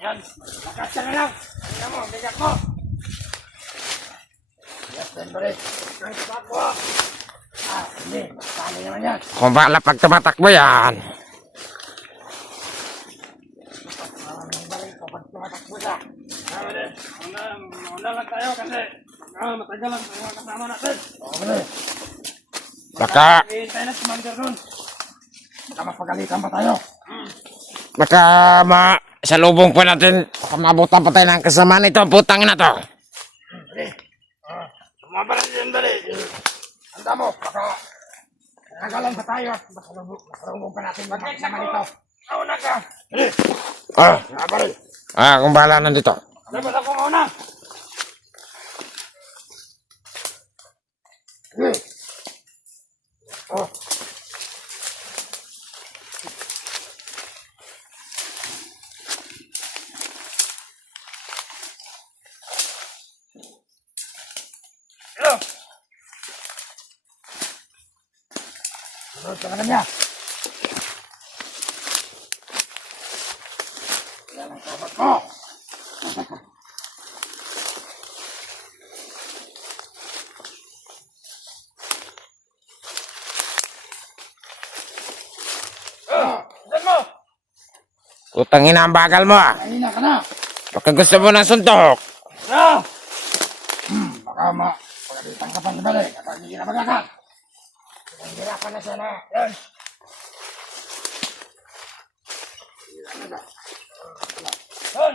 Yan. Lakas ka na lang. Tingnan mo, bigat mo. Yes, siyempre. Ang spot mo. Hindi. Masali naman yan. Kung bala pag tumatakbo yan. Kapag tumatakbo siya. Una lang tayo kasi matagal lang tayo kasama natin. Okay. Baka Hihintay na si Commander doon. Baka mapagalitan pa tayo. Baka salubong pa natin. Baka mabutan pa tayo ng kasama nito. Putang na to. Dali. Sumabalan din, dali. Handa mo. Baka nagalan pa tayo. Masalubong pa natin yung kasama nito. Nauna ka. Dali. Nabarin. Kung bahala nandito. Dapat ako mauna. Dali. Hello. Sunod ka na niya. Yan ang kabat mo. Diyan mo. Putang ina ang bagal mo. Mahina ka na. Baka gusto mo ng suntok. Baka pagalitan ka pa ni Bale kapag hindi na magkakal. Hirapan na siya na. Yan. Yan.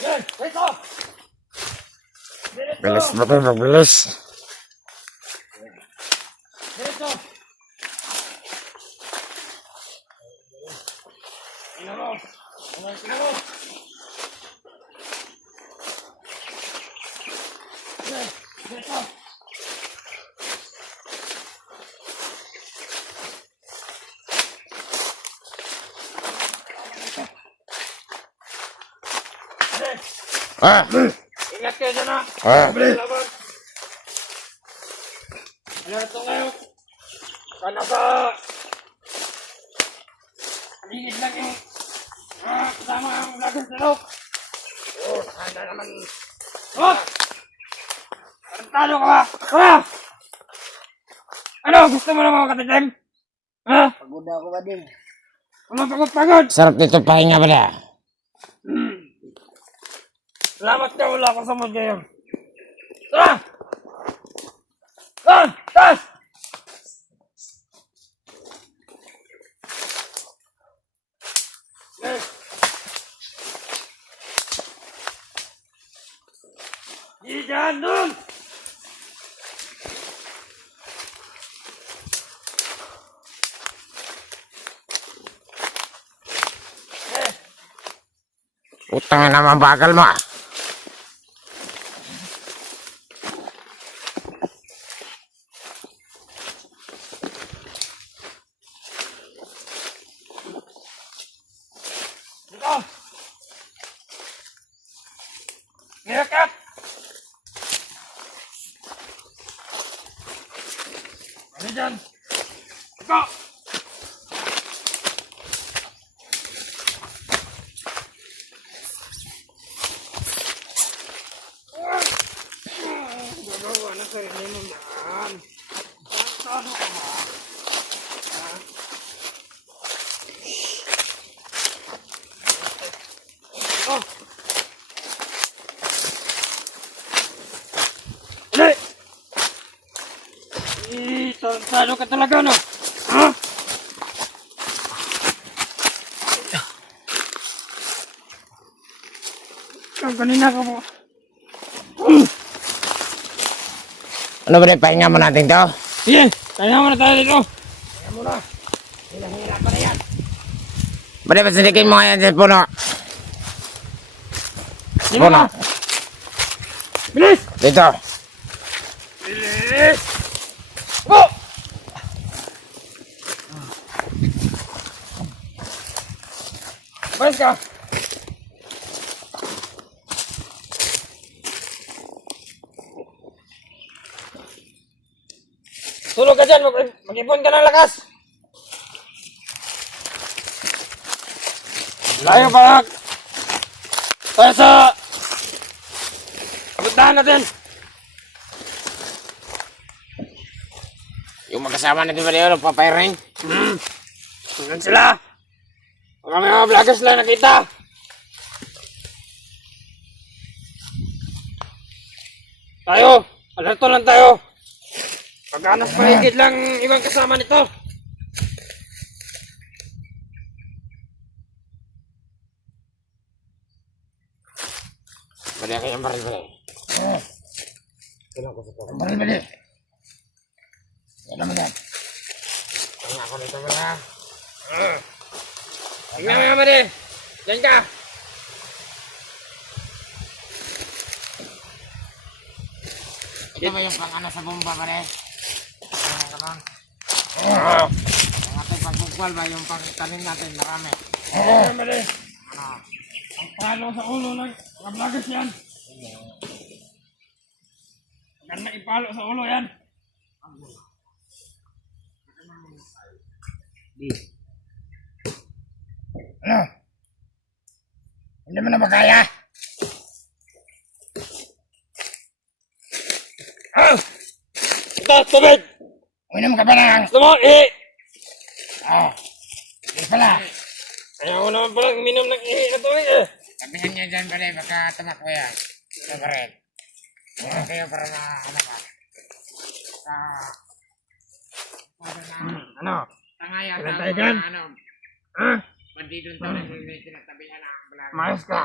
Yan. Dito. Bilis ba ito? Bilis. Dito. Tingnan mo. Tingnan mo. Yan. Dito. Ingat kayo dyan ha. Laban. Ano na ito ngayon? Sana sa paligid lang yung kasama ang vlogger sa loob. Handa naman. Tarantado ka ba? Ano? Gusto mo na mga katitim? Pagod ako ba din? Walang pagod-pagod. Sarap nito pahinga ba na? Salamat ka, wala ako sa mood ngayon. Tara! Taas! Di dyan dun! Putang ina ang bagal mo. Dito! Ngirakat! Ano dyan? Dito! Gagawa na sarili mo yan. Ano ka ba? Oh! Dali! Tantado ka talaga, no? Ha? Kanina ka mo. Ano ba rin pahinga mo natin to? Sige, kaya mo na tayo dito. Kaya mo na. Hinahirap pa na yan. Bali ba sindikin mo ngayon sa puno? Di ba? Puno. Bilis! Dito. Bilis! Oh! Balis ka! Tulog ka dyan, mag-ipon ka ng lakas! Layo pa. Tayo sa... Puntahan natin. Yung magkasama natin ba yun, papiring? Tingnan sila. Mga vloggers lang nakita. Tayo. Alerto lang tayo. Pagkanas paligid lang ibang kasama nito. Bali kayo yung baril bali. Bali. Yan naman yan. Tingnan ako nito bali ha. Tingnan mo naman eh. Diyan ka. Ito ba yung pang ano sa bomba bali? Ano ka nun? Yung ating pagbukwal ba yung pagtanim natin marami? Mali. Ano? Ang palo sa ulo ng mga vloggers yan. Huwag na ipalo sa ulo yan. Ano? Hindi mo na ba kaya? Oh! Ito, tubig! Uminom ka ba ng... Gusto mo, Oh, hindi pala. Kaya ko naman palang minom ng ihi na tubig eh. Sabihin niya dyan bali, baka tumakbo yan. Ito baril. Tingnan kayo para na ano ba? Ano? Tangayan Ilan na tayo dyan? ano. Ha? Pandi doon sa may tinatabihan ng balang. Mayos ka.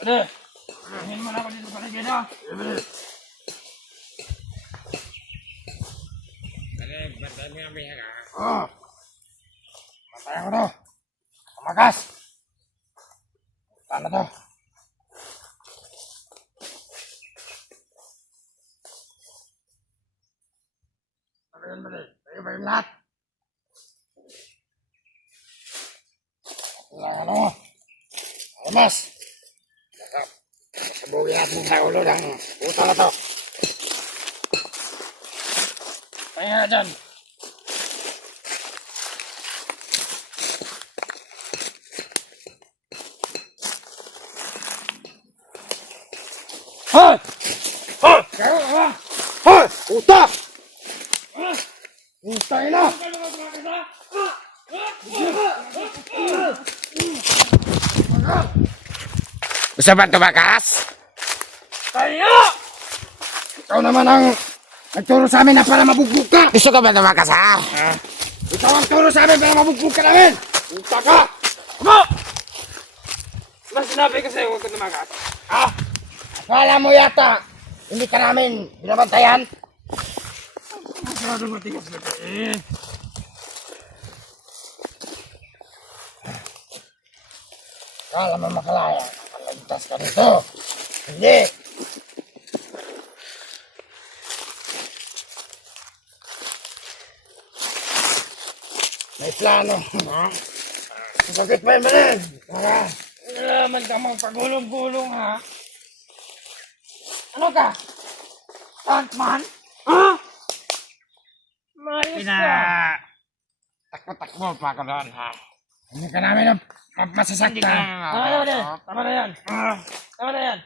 Ade, hingin mo na ako dito sa paligid ha. Bali, bantay mo yung bihan ha. Oh. Matayan ko to. Kumakas. Paano to? Ano yan bali? Tayo ba yung lahat? Wala ano mo. Almas. Sabuhin natin sa ulo ng puta na to. Kaya nga dyan. Hoy! Hoy! Kaya ka ba? Hoy! Puta! Putay na! Gusto ba tumakas? Tayo! Ikaw naman ang nagturo sa amin na para mabugbog ka! Gusto ka ba tumakas ha? Ikaw ang turo sa amin para mabugbog ka namin! Puta ka! Amo! Mas sinabi ko sa'yo huwag ka tumakas. Ha? Akala mo yata hindi ka namin binabantayan? Masyadong matigas na ka eh. Akala mo makalaya. Nakaligtas ka nito. Hindi. May plano. Ha? Sakit pa yung balin. Ha? Nalaman ka mong pagulong-gulong ha? Ano ka? Stuntman? Ha? Mayos ka. Takbo-takbo pa ka doon ha. Hindi ka namin ang masasaktan. Tama na yan. Tama na yan. Tama na yan.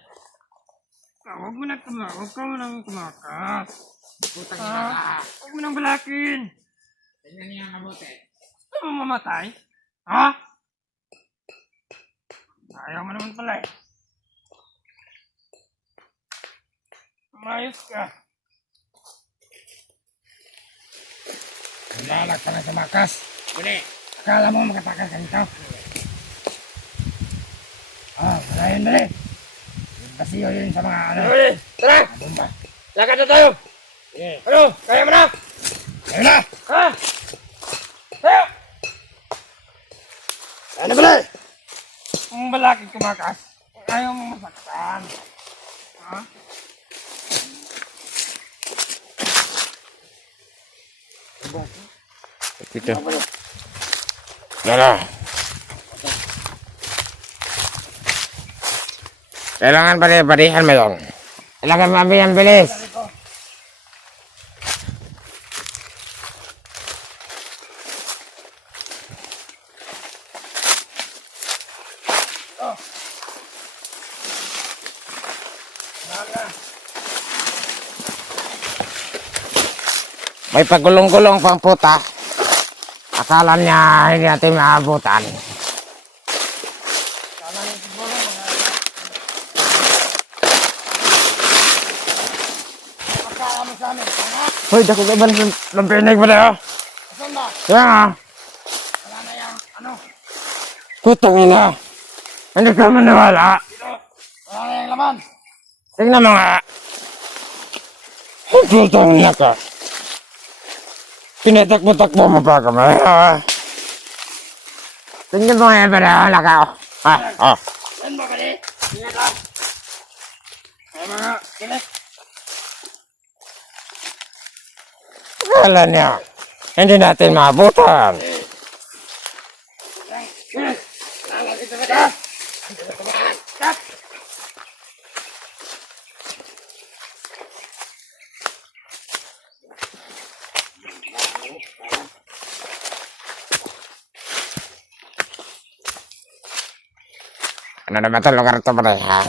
Huwag mo na tumakas. Huwag ka mo nang tumakas. Putang ina ka. Huwag mo nang balakin. Tingnan niya mabuti. Gusto mo mamatay? Ha? Ayaw mo naman pala eh. Mayos ka. Lalag ka na tumakas. Uli. Akala mo makatakas ka nito? Wala yun dali. Kasi yun sa mga ano. Tara! Bomba. Lakad na tayo! Ano? Kaya mo na? Kaya na! Ha? Tayo! Ano ba eh? Kung balakid kumakas, ayaw mo masaktan. Ha? Ito. Dala. Kailangan pare-parehan mo yun. Kailangan mabihan bilis. May pagulong-gulong pang puta. Akala niya hindi natin maabutan. Pagkakama sa amin. Ano? Hoy, dako ka ba ng pinig ba tayo? Asan ba? Kaya nga. Wala na yung ano? Putang ina. Hindi ka maniwala. Dito. Wala na yung laman. Tingnan mo nga. Putang ina ka. Pinatakbo-takbo mo pa kami. Tingnan mo nga ba na wala ka. Saan ba kali? Ingat lang. May mga kilit. Akala niya. Hindi natin maabutan. Kilit. Lalagay sa mata. Cut. Ano naman ito lugar ito pare ha?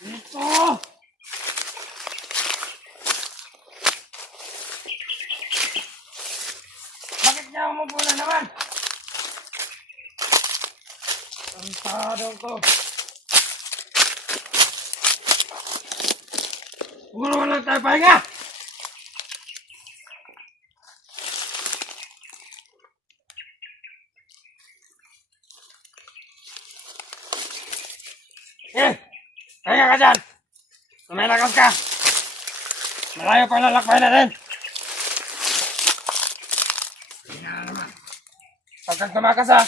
Dito. Bakit niya umupo na naman? Ang tado ko. Siguro wala tayo pahinga. Pahinga ka dyan. Tumilakas ka. Malayo pa lalakbay natin. Pahinga na naman. Pag kang tumakas ha.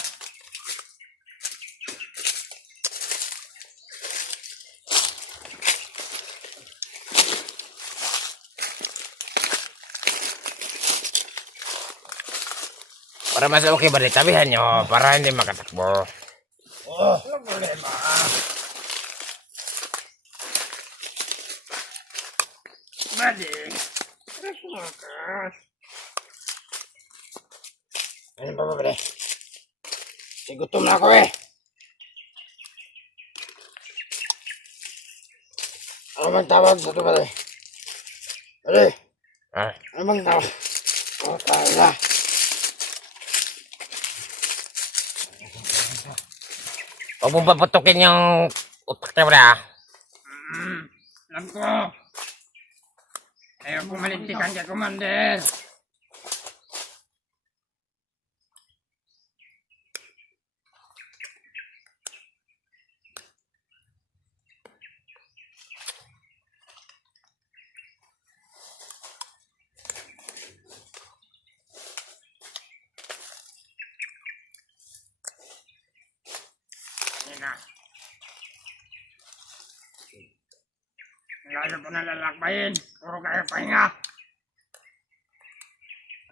Para mas okay ba rin tabihan nyo para hindi makatakbo. Walang problema. Bading. Tumakas. Ano ba ba? Sigutom na ako eh. Ano bang tawag sa ito ba? Pare, Ha? ano bang tawag? Oh, tayo na. Huwag mong paputukin yung utak na pare ha. Alam ko. Ayaw pumalintikan ka, Commander. Na. Lalo po na lalakbayin. Puro kayo pahinga.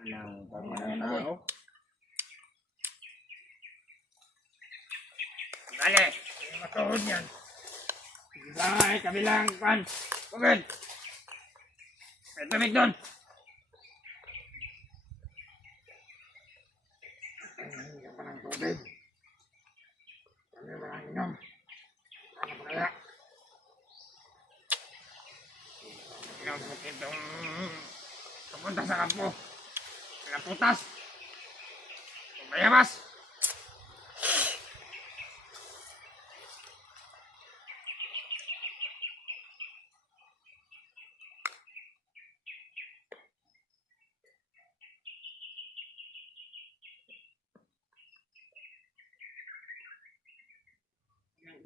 Anong pagmanaw? Dali. Matuhod yan. Ay, kabilang pan. Bukid. May tumig doon. Hindi pa ng tubig. Kami walang inom. Ano ba kaya? Inabot itong papunta sa kampo. Pinaputas. Bayabas.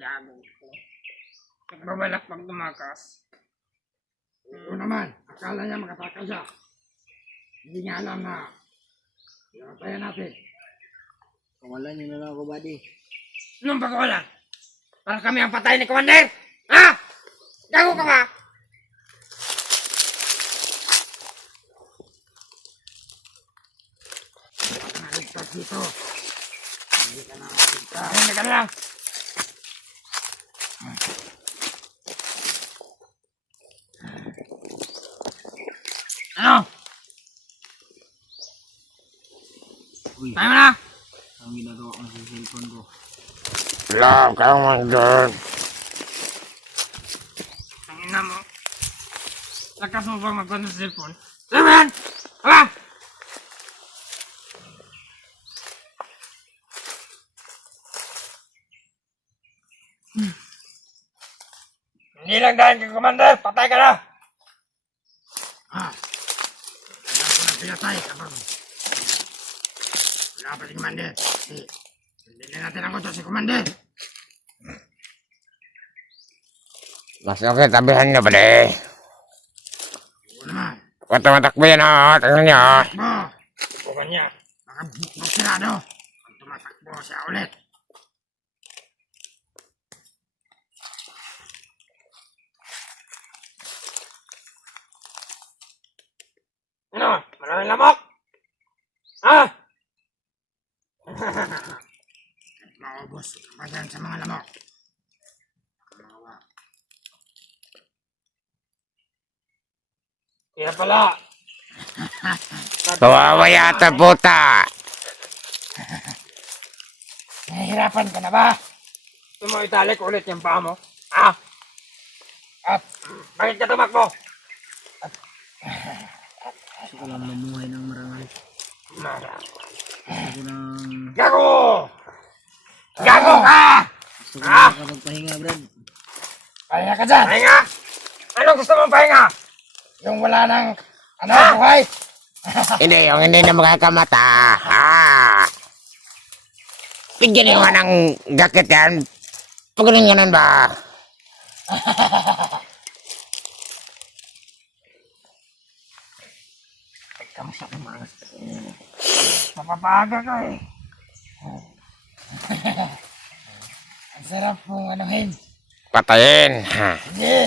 Gago. Nagbabalak pag tumakas. Oo naman, akala niya makatakas siya. Hindi niya alam na pinatayan natin. Kawalan niyo na lang ako, buddy. Anong pagkawalan? Para kami ang patay ni Commander? Ha? Gago ka ba? Huwag na ligtas dito. Hindi ka na ligtas. Hindi ka na lang. Ano? Uy, Tayo mo na. ang ginagawa ko sa cellphone ko. Wala kang mandun. Ang ina mo. Lakas mo bang magkwento sa cellphone? Ano ba yan? Aba! Hindi lang dahil kay Commander, patay ka na! Wala ko na pinatay kapag wala pa si Commander. Hindi na natin ang utos si Commander. Mas okay, tabihan nyo pala. Oo naman. Huwag tumatakbo yan, oh. Tingnan nyo, oh. Takbo. Bukan niya. Baka magsirado. Pag tumatakbo siya ulit. Ano? Maraming lamok? Ha? Maubos pa dyan sa mga lamok. Kawawa. Kaya pala. Kawawa yata, puta. Nahihirapan ka na ba? Gusto mo italik ulit yung paa mo? Ha? At bakit ka tumakbo? Gusto ko lang mamuhay ng marangal. Gusto ko lang... Gago! Gago ka! Gusto ko lang makapagpahinga, Brad. Pahinga ka dyan. Pahinga! Anong gusto mong pahinga? Yung wala ng buhay. Hindi, yung hindi na makakamata. Ah. Bigyan nyo nga ng jacket yan. Pagaling ganun ba? Kamusta ka mga mapapaga ka eh. Ang sarap mong anuhin. Patayin. Ha. Hindi.